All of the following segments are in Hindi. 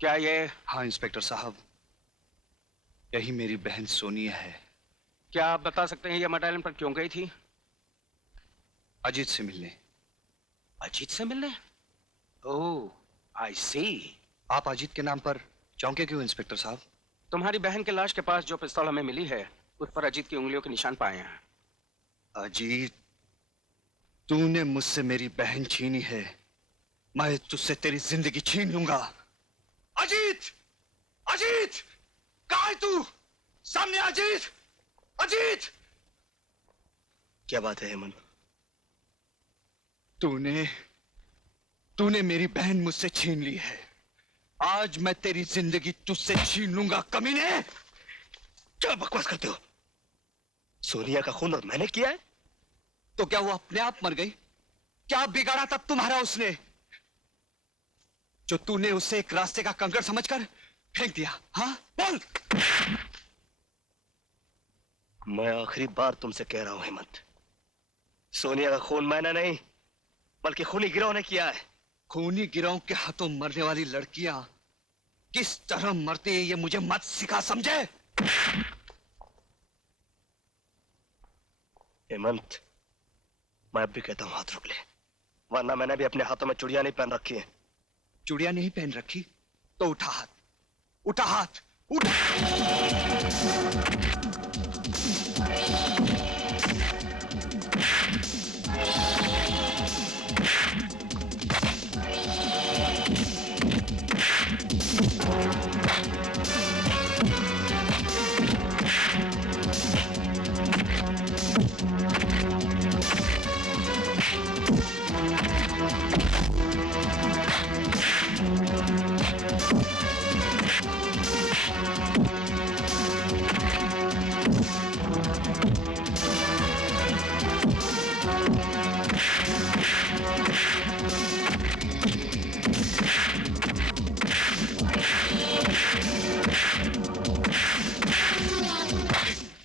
क्या ये? हाँ इंस्पेक्टर साहब, यही मेरी बहन सोनिया है। क्या आप बता सकते हैं ये मट आइलैंड पर क्यों गई थी? अजीत से मिलने। अजीत से मिलने? ओह, आई सी। आप अजीत के नाम पर चौंके क्यों इंस्पेक्टर साहब? तुम्हारी बहन के लाश के पास जो पिस्तौल हमें मिली है उस पर अजीत की उंगलियों के निशान पाए हैं। अजीत, तूने मुझसे मेरी बहन छीनी है, मैं तुझसे तेरी जिंदगी छीन लूंगा। अजीत! अजीत! कहाँ है तू? सामने अजीत! अजीत! क्या बात है हेमंत? तूने मेरी बहन मुझसे छीन ली है। आज मैं तेरी जिंदगी तुझसे छीन लूंगा कमीने। क्या बकवास करते हो? सोनिया का खून और मैंने किया है? तो क्या वो अपने आप मर गई? क्या बिगाड़ा तब तुम्हारा उसने, जो तूने उसे एक रास्ते का कंकड़ समझकर फेंक दिया? हाँ बोल। मैं आखिरी बार तुमसे कह रहा हूं हेमंत, सोनिया का खून मैंने नहीं बल्कि खूनी गिरोह ने किया है। खूनी गिरोह के हाथों मरने वाली लड़कियां किस तरह मरती है ये मुझे मत सिखा, समझे? हेमंत, मैं अब भी कहता हूं हाथ रोक ले, वरना मैंने भी अपने हाथों में चूड़ियां नहीं पहन रखी है। चूड़ियां नहीं पहन रखी तो उठा हाथ, उठा हाथ, उठा।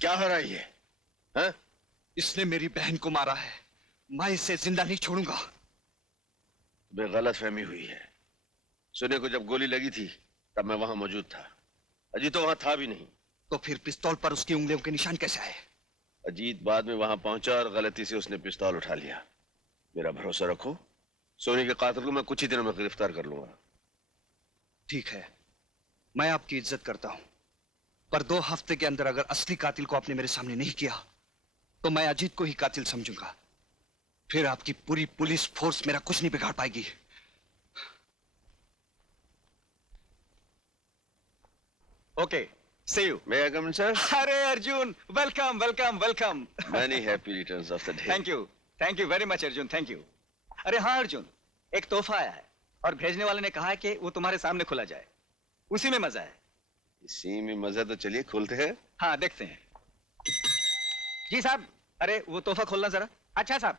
क्या हो रहा है ये? हाँ? इसने मेरी बहन को मारा है, मैं इसे जिंदा नहीं छोड़ूंगा। गलत फहमी हुई है। सोनिया को जब गोली लगी थी तब मैं वहां मौजूद था, अजीत तो वहां था भी नहीं। तो फिर पिस्तौल पर उसकी उंगलियों के निशान कैसे आए? अजीत बाद में वहां पहुंचा और गलती से उसने पिस्तौल उठा लिया। मेरा भरोसा रखो, सोनिया के कातिल को मैं कुछ ही दिनों में गिरफ्तार कर लूंगा। ठीक है, मैं आपकी इज्जत करता हूं, पर 2 हफ्ते के अंदर अगर असली कातिल को आपने मेरे सामने नहीं किया तो मैं अजीत को ही कातिल समझूंगा। फिर आपकी पूरी पुलिस फोर्स मेरा कुछ नहीं बिगाड़ पाएगी। Okay, see you. May I come in sir? अरे Arjun, welcome welcome welcome. Many happy returns of the day. Thank you very much Arjun, thank you. अरे हाँ अर्जुन, एक तोहफा आया है और भेजने वाले ने कहा है कि वो तुम्हारे सामने खुला जाए, उसी में मजा है। इसी में मजा, तो चलिए खोलते हैं। हाँ देखते हैं। जी साहब, अरे वो तोहफा खोलना जरा। अच्छा साहब।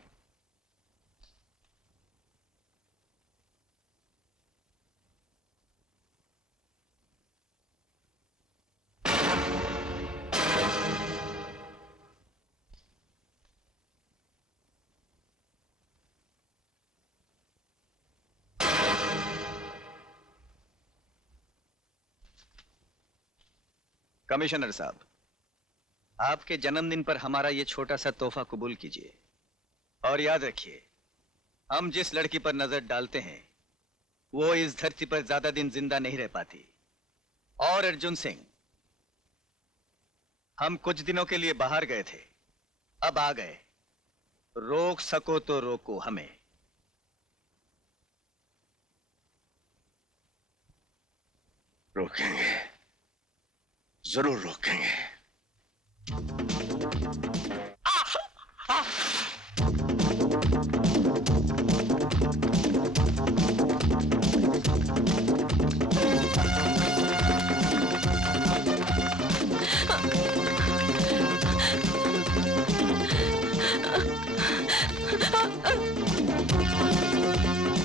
कमिश्नर साहब, आपके जन्मदिन पर हमारा ये छोटा सा तोहफा कबूल कीजिए और याद रखिए, हम जिस लड़की पर नजर डालते हैं वो इस धरती पर ज्यादा दिन जिंदा नहीं रह पाती। और अर्जुन सिंह, हम कुछ दिनों के लिए बाहर गए थे, अब आ गए, रोक सको तो रोको हमें। रोकेंगे, जरूर रोकेंगे।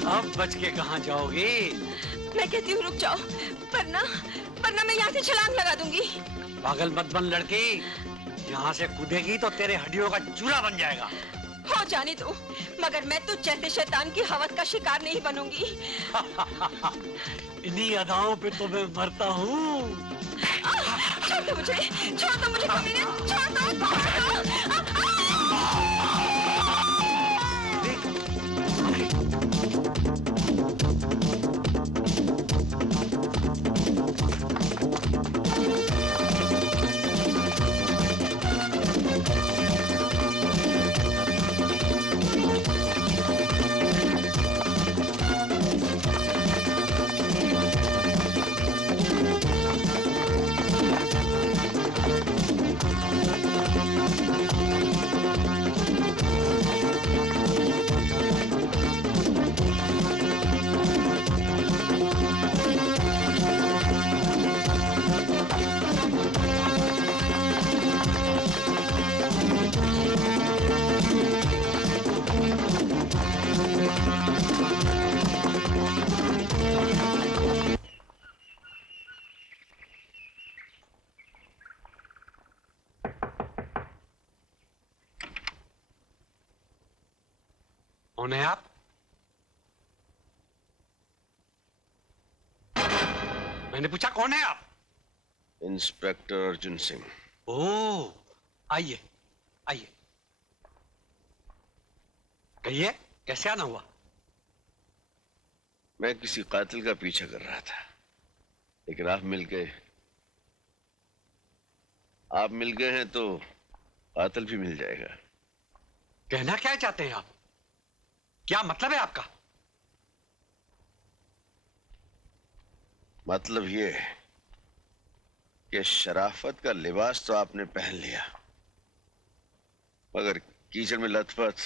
अब बच के कहाँ जाओगी? मैं कहती हूँ रुक जाओ, वरना मैं यहाँ से छलांग लगा दूंगी। पागल मत बन लड़की, यहाँ से कूदेगी तो तेरे हड्डियों का चूरा बन जाएगा। हो जाने दो, मगर मैं तुझ जैसे शैतान की हवस का शिकार नहीं बनूंगी। इन्हीं अदाओं पे तो मैं मरता हूँ। छोड़ दो मुझे, कमीने, छोड़ दो। कौन है आप? मैंने पूछा कौन है आप? इंस्पेक्टर अर्जुन सिंह। ओह, आइए आइए। कहिए, कैसे आना हुआ? मैं किसी कातिल का पीछा कर रहा था, लेकिन आप मिल गए। आप मिल गए हैं तो कातिल भी मिल जाएगा। कहना क्या चाहते हैं आप? क्या मतलब है आपका? मतलब ये है कि शराफत का लिबास तो आपने पहन लिया, मगर कीचड़ में लथपथ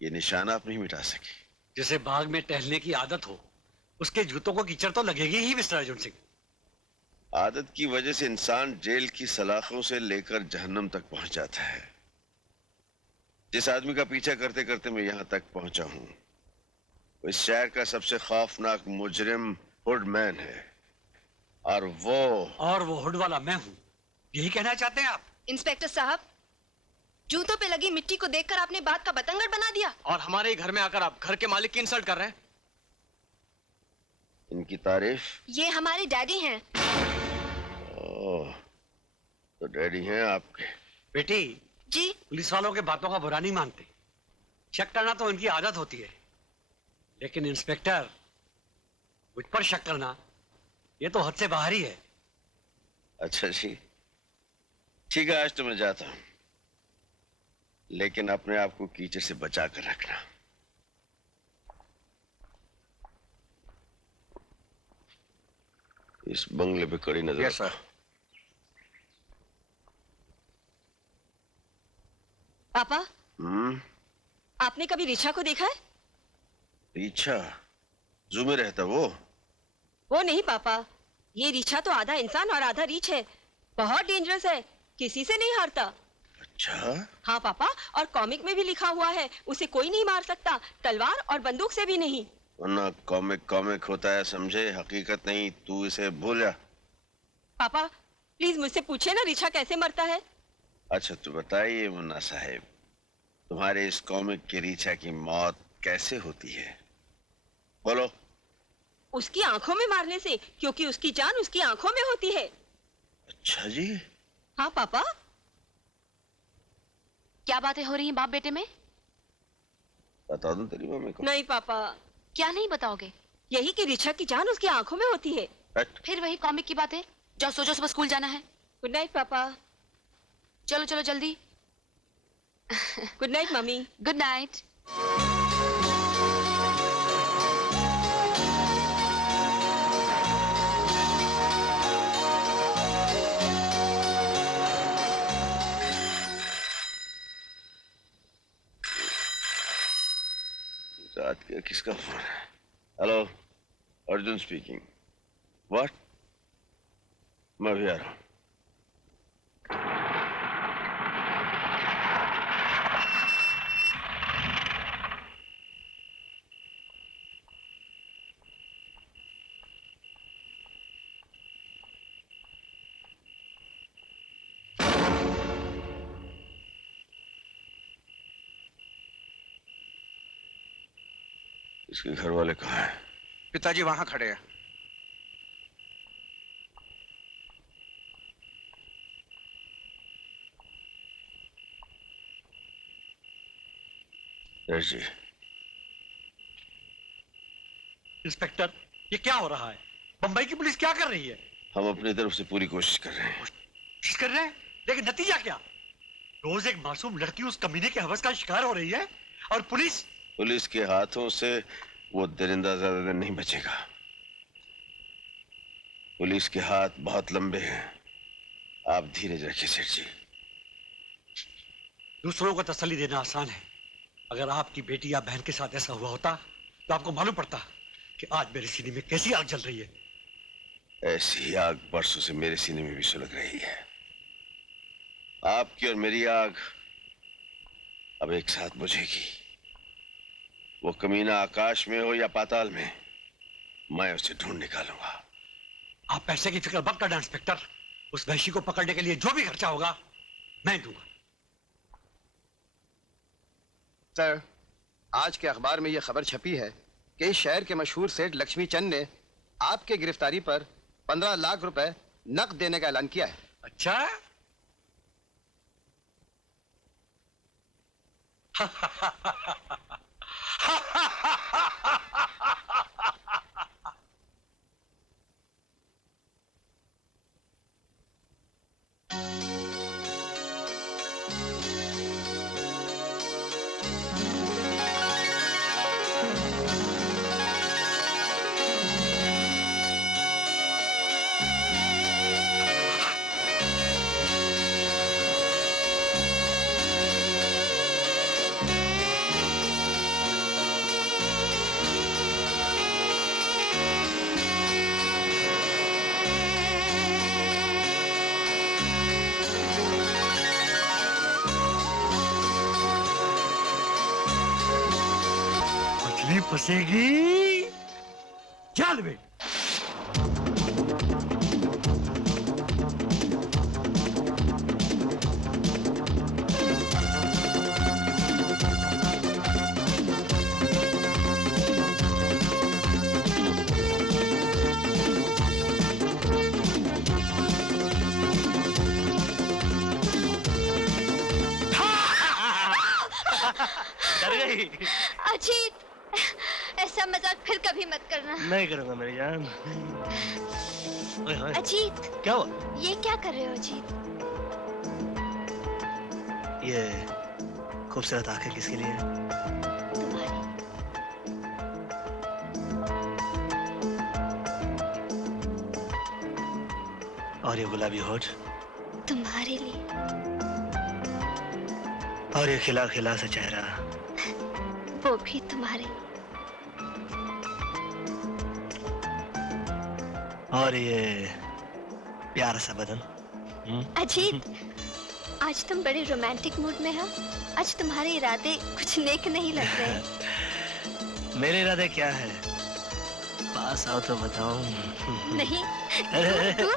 ये निशान आप नहीं मिटा सकी। जिसे बाग में टहलने की आदत हो, उसके जूतों को कीचड़ तो लगेगी ही, मिस्टर अर्जुन सिंह। आदत की वजह से इंसान जेल की सलाखों से लेकर जहन्नम तक पहुंच जाता है। जिस आदमी का पीछा करते करते मैं यहां तक पहुंचा हूं, वो इस शहर का सबसे खौफनाक मुजरिम हुडमैन है, और वो हुड वाला मैं हूं, यही कहना चाहते हैं आप? इंस्पेक्टर साहब, जूतों पे लगी मिट्टी को देखकर आपने बात का बतंगड़ बना दिया, और हमारे ही घर में आकर आप घर के मालिक की इंसल्ट कर रहे हैं। इनकी तारीफ? ये हमारे डैडी हैं। ओह, तो डैडी हैं आपके। बेटी जी। पुलिस वालों के बातों का बुरा नहीं मानते, शक करना तो इनकी आदत होती है, लेकिन इंस्पेक्टर मुझ पर शक करना ये तो हद से बाहर ही है। अच्छा जी, ठीक है, आज तो मैं जाता हूं, लेकिन अपने आप को कीचड़ से बचा कर रखना। इस बंगले पे कड़ी नजर। Yes sir. पापा, आपने कभी रिचा को देखा है? रिचा? जू में रहता वो नहीं पापा, ये रिचा तो आधा इंसान और आधा रीछ है। बहुत डेंजरस है, किसी से नहीं हारता। अच्छा। हाँ पापा, और कॉमिक में भी लिखा हुआ है, उसे कोई नहीं मार सकता, तलवार और बंदूक से भी नहीं। वरना कॉमिक कॉमिक होता है, समझे, हकीकत नहीं। तू इसे भूल जा। पापा प्लीज मुझसे पूछे ना रिचा कैसे मरता है। अच्छा तो बताइए मुन्ना साहब, तुम्हारे इस कॉमिक की रिचा की मौत कैसे होती है? बोलो। उसकी आंखों में मारने से, क्योंकि उसकी जान उसकी आंखों में होती है। अच्छा जी। हाँ पापा। क्या बातें हो रही हैं बाप बेटे में? बता दूं तेरी मम्मी को? नहीं पापा। क्या नहीं बताओगे? यही कि रिचा की जान उसकी आंखों में होती है। फिर वही कॉमिक की बातें। जाओ सो जाओ, सुबह स्कूल जाना है। गुड नाइट पापा। चलो चलो जल्दी। Good night mummy. Good night. रात का किसका फोन है? Hello, Arjun speaking. व्हाट? मैं भी आ रहा हूं। इसके घर वाले कहाँ हैं? पिताजी वहां खड़े हैं। यश जी, इंस्पेक्टर, ये क्या हो रहा है? बंबई की पुलिस क्या कर रही है? हम अपनी तरफ से पूरी कोशिश कर रहे हैं। कोशिश कर रहे हैं, लेकिन नतीजा क्या? रोज एक मासूम लड़की उस कमीने के हवस का शिकार हो रही है और पुलिस के हाथों से वो दरिंदा ज्यादा दिन नहीं बचेगा। पुलिस के हाथ बहुत लंबे हैं। आप धीरज रखिए सेठ जी। दूसरों को तसल्ली देना आसान है। अगर आपकी बेटी या बहन के साथ ऐसा हुआ होता तो आपको मालूम पड़ता कि आज मेरे सीने में कैसी आग जल रही है। ऐसी ही आग बरसों से मेरे सीने में भी सुलग रही है। आपकी और मेरी आग अब एक साथ बुझेगी। वो कमीना आकाश में हो या पाताल में, मैं उसे ढूंढ निकालूंगा। आप पैसे की फिक्र मत करना इंस्पेक्टर। उस वहशी को पकड़ने के लिए जो भी खर्चा होगा मैं दूंगा। सर, आज के अखबार में यह खबर छपी है कि इस शहर के मशहूर सेठ लक्ष्मी चंद ने आपके गिरफ्तारी पर 15 लाख रुपए नकद देने का ऐलान किया है। अच्छा? मछली फंसेगी जाल में। अजीत, ऐसा मजाक फिर कभी मत करना। नहीं करूंगा मेरी जान। अजीत, क्या हुआ? ये क्या कर रहे हो अजीत? ये खूबसूरत आंखें किसके लिए है? तुम्हारी। और ये गुलाबी होठ? तुम्हारे लिए। और ये खिला खिला सा चेहरा? वो भी तुम्हारे लिए। और ये प्यारा सा बदन? अजीत, आज तुम बड़े रोमांटिक मूड में हो। आज तुम्हारे इरादे कुछ नेक नहीं लग रहे। मेरे इरादे क्या है? पास आओ तो बताऊं। नहीं, अरे, दूर।